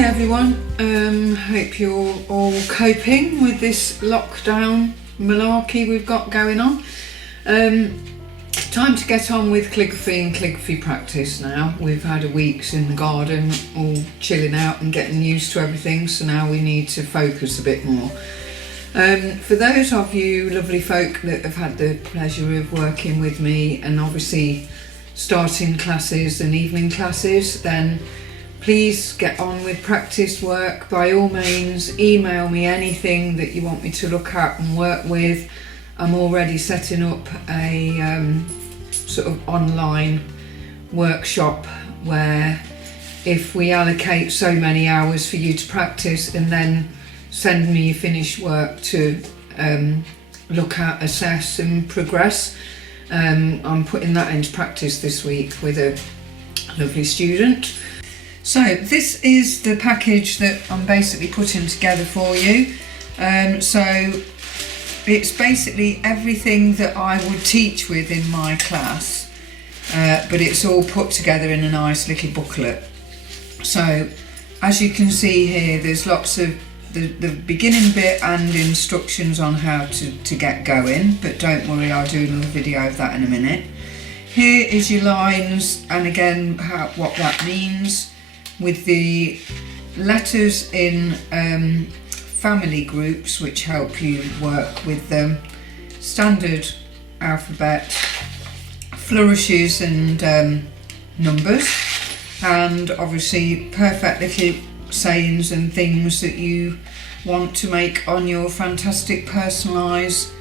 Hi everyone, hope you're all coping with this lockdown malarkey we've got going on. Time to get on with calligraphy and calligraphy practice now. We've had a week in the garden all chilling out and getting used to everything, so now we need to focus a bit more. For those of you lovely folk that have had the pleasure of working with me and obviously starting classes and evening classes, then please get on with practice work. By all means, email me anything that you want me to look at and work with. I'm already setting up a sort of online workshop where if we allocate so many hours for you to practice and then send me your finished work to look at, assess and progress. I'm putting that into practice this week with a lovely student. So this is the package that I'm basically putting together for you. So it's basically everything that I would teach with in my class, but it's all put together in a nice little booklet. So as you can see here, there's lots of the beginning bit and instructions on how to get going, but don't worry, I'll do another video of that in a minute. Here is your lines, and again what that means, with the letters in family groups which help you work with them, standard alphabet, flourishes and numbers, and obviously perfect little sayings and things that you want to make on your fantastic personalised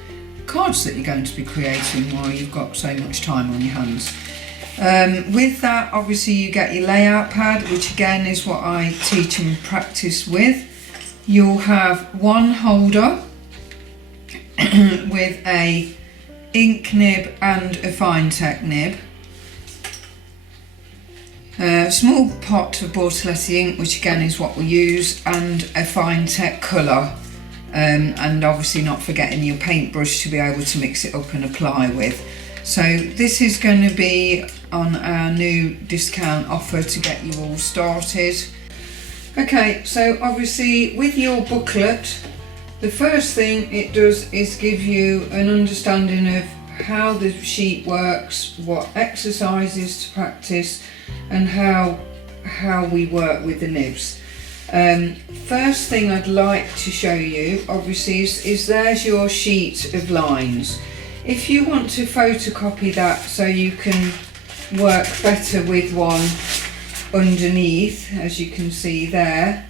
cards that you're going to be creating while you've got so much time on your hands. With that, obviously you get your layout pad, which again is what I teach and practice with. You'll have one holder with a ink nib and a Finetec nib. A small pot of watercolours ink, which again is what we use, and a Finetec colour, and obviously not forgetting your paintbrush to be able to mix it up and apply with. So this is going to be on our new discount offer to get you all started. Okay, so obviously with your booklet, the first thing it does is give you an understanding of how the sheet works, what exercises to practice, and how we work with the nibs. First thing I'd like to show you obviously is there's your sheet of lines. If you want to photocopy that so you can work better with one underneath, as you can see there,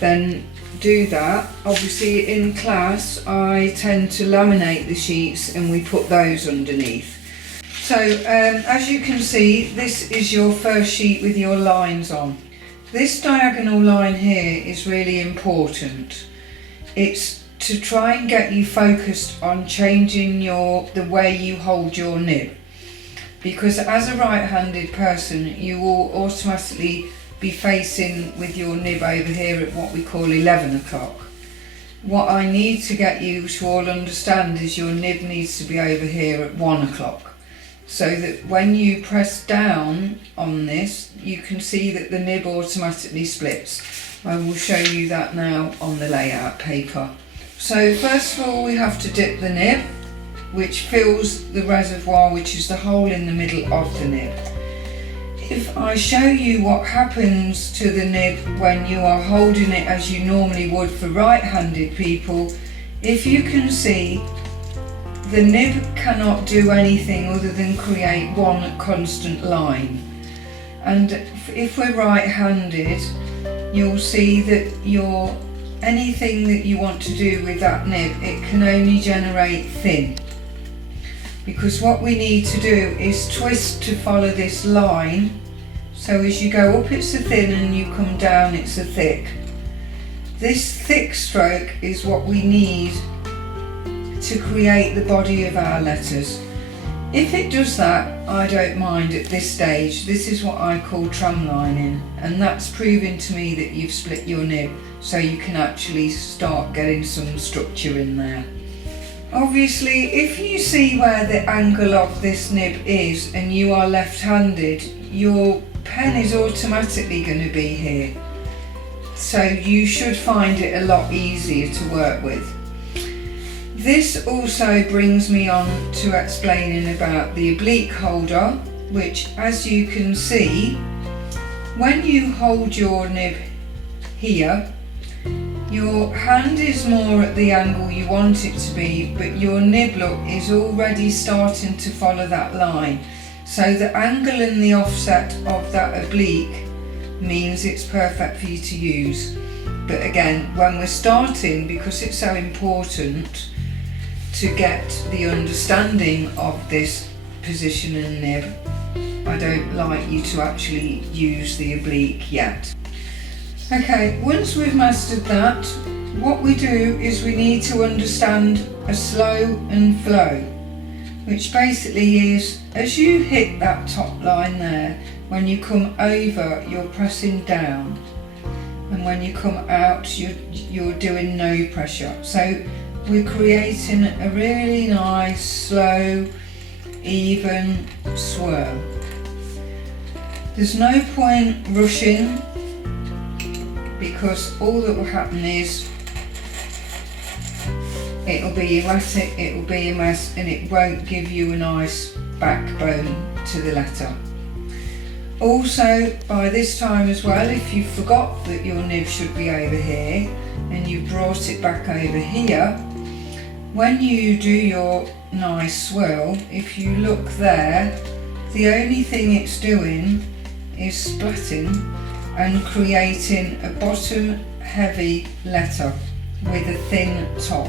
then do that. Obviously in class I tend to laminate the sheets and we put those underneath. So as you can see, this is your first sheet with your lines on. This diagonal line here is really important. It's to try and get you focused on changing the way you hold your nib, because as a right-handed person you will automatically be facing with your nib over here at what we call 11 o'clock. What I need to get you to all understand is your nib needs to be over here at 1 o'clock, so that when you press down on this you can see that the nib automatically splits. I will show you that now on the layout paper. So first of all we have to dip the nib, which fills the reservoir, which is the hole in the middle of the nib. If I show you what happens to the nib when you are holding it as you normally would for right-handed people, if you can see, the nib cannot do anything other than create one constant line. And if we're right-handed, you'll see that anything that you want to do with that nib, it can only generate thin. Because what we need to do is twist to follow this line. So as you go up it's a thin and you come down it's a thick. This thick stroke is what we need to create the body of our letters. If it does that, I don't mind at this stage. This is what I call tramlining, and that's proving to me that you've split your nib so you can actually start getting some structure in there. Obviously, if you see where the angle of this nib is and you are left-handed, your pen is automatically going to be here. so you should find it a lot easier to work with. This also brings me on to explaining about the oblique holder, which, as you can see, when you hold your nib here, your hand is more at the angle you want it to be, but your nib look is already starting to follow that line. So the angle and the offset of that oblique means it's perfect for you to use. But again, when we're starting, because it's so important to get the understanding of this position and nib, I don't like you to actually use the oblique yet. Okay, once we've mastered that, what we do is we need to understand a slow and flow, which basically is, as you hit that top line there, when you come over you're pressing down, and when you come out you're doing no pressure. So we're creating a really nice, slow, even swirl. There's no point rushing, because all that will happen is it'll be erratic, it'll be a mess, and it won't give you a nice backbone to the letter. Also, by this time as well, if you forgot that your nib should be over here and you brought it back over here, when you do your nice swirl, if you look there, the only thing it's doing is splatting and creating a bottom heavy letter with a thin top.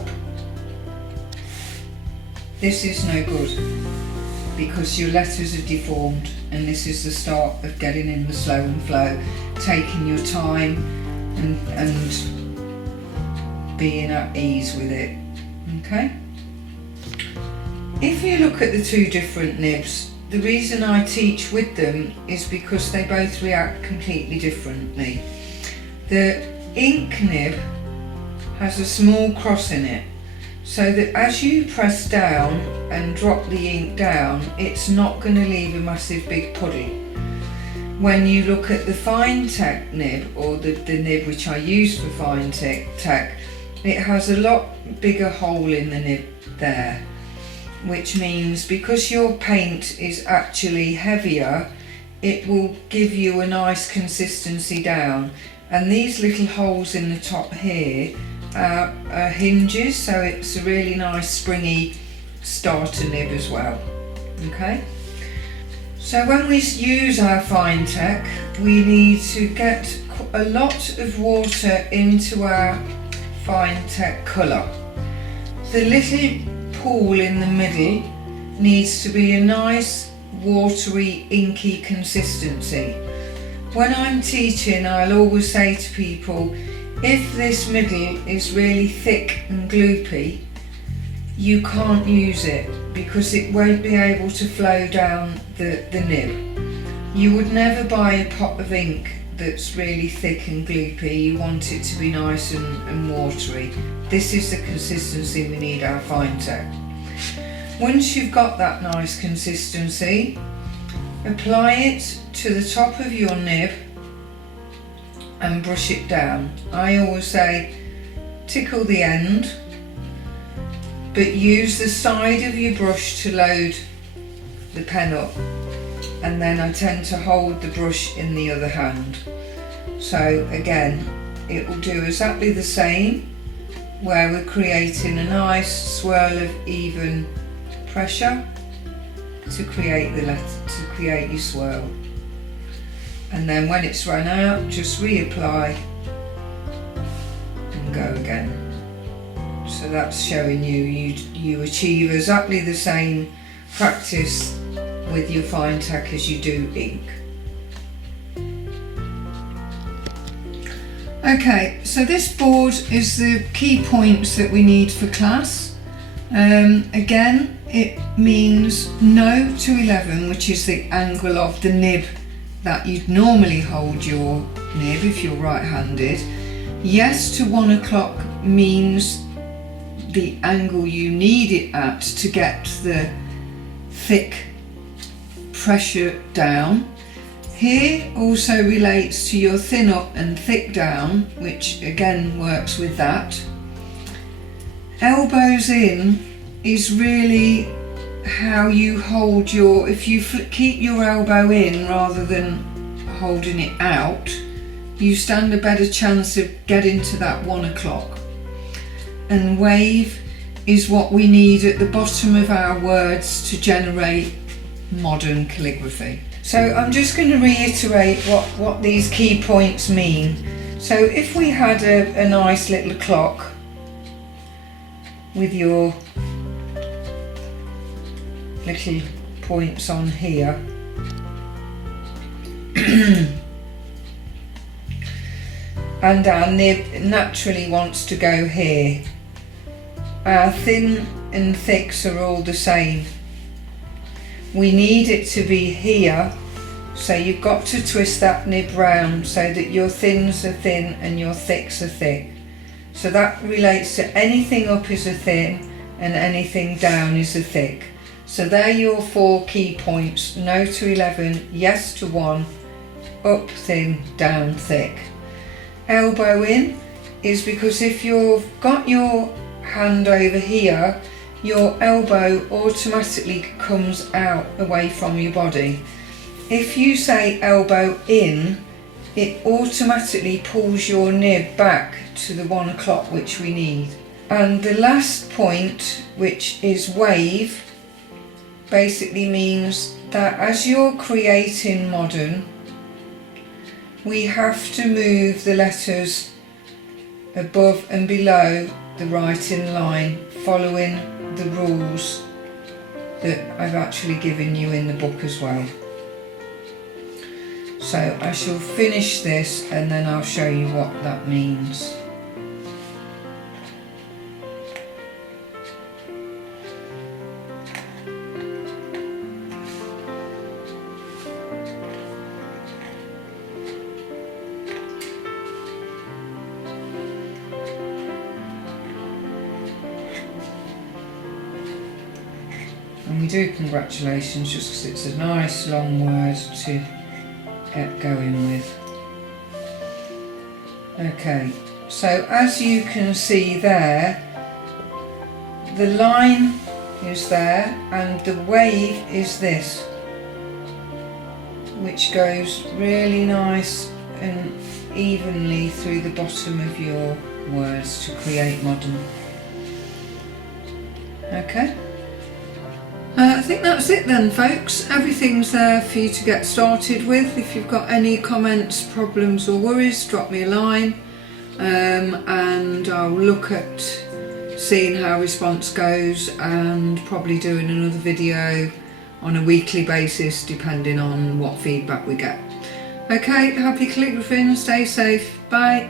This is no good, because your letters are deformed, and this is the start of getting in the slow and flow, taking your time and being at ease with it. Okay? If you look at the two different nibs, the reason I teach with them is because they both react completely differently. The ink nib has a small cross in it, so that as you press down and drop the ink down, it's not going to leave a massive big puddle. When you look at the Finetec nib, or the nib which I use for Finetec, it has a lot bigger hole in the nib there, which means because your paint is actually heavier, it will give you a nice consistency down. And these little holes in the top here are hinges, so it's a really nice springy starter nib as well. Okay, so when we use our Finetec, we need to get a lot of water into our Finetec colour. The little pool in the middle needs to be a nice watery, inky consistency. When I'm teaching, I'll always say to people, if this middle is really thick and gloopy, you can't use it, because it won't be able to flow down the nib. You would never buy a pot of ink that's really thick and gloopy. You want it to be nice and watery. This is the consistency we need our Finetec. Once you've got that nice consistency, apply it to the top of your nib and brush it down. I always say tickle the end, but use the side of your brush to load the pen up, and then I tend to hold the brush in the other hand. So again, it will do exactly the same, where we're creating a nice swirl of even pressure to create your swirl. And then when it's run out, just reapply and go again. So that's showing you achieve exactly the same practice with your Finetec as you do ink. Okay, so this board is the key points that we need for class. Again, it means no to 11, which is the angle of the nib that you'd normally hold your nib if you're right-handed. Yes to 1 o'clock means the angle you need it at to get the thick pressure down. Here also relates to your thin up and thick down, which again works with that. Elbows in is really how you hold your, if you keep your elbow in rather than holding it out, you stand a better chance of getting to that 1 o'clock. And wave is what we need at the bottom of our words to generate modern calligraphy. So I'm just going to reiterate what these key points mean. So if we had a nice little clock with your little points on here, and our nib naturally wants to go here. Our thin and thicks are all the same. We need it to be here, so you've got to twist that nib round so that your thins are thin and your thicks are thick. So that relates to anything up is a thin and anything down is a thick. So they're your 4 key points: no to 11, yes to 1, up thin, down thick. Elbow in is because if you've got your hand over here, your elbow automatically comes out away from your body. If you say elbow in, it automatically pulls your nib back to the 1 o'clock which we need. And the last point, which is wave, basically means that as you're creating modern, we have to move the letters above and below the writing line, following the rules that I've actually given you in the book as well. So I shall finish this and then I'll show you what that means. And we do congratulations just because it's a nice long word to get going with. Okay, so as you can see there, the line is there and the wave is this, which goes really nice and evenly through the bottom of your words to create modern. Okay. I think that's it then, folks. Everything's there for you to get started with. If you've got any comments, problems or worries, drop me a line and I'll look at seeing how response goes and probably doing another video on a weekly basis depending on what feedback we get. Okay, happy calligraphing, stay safe, bye.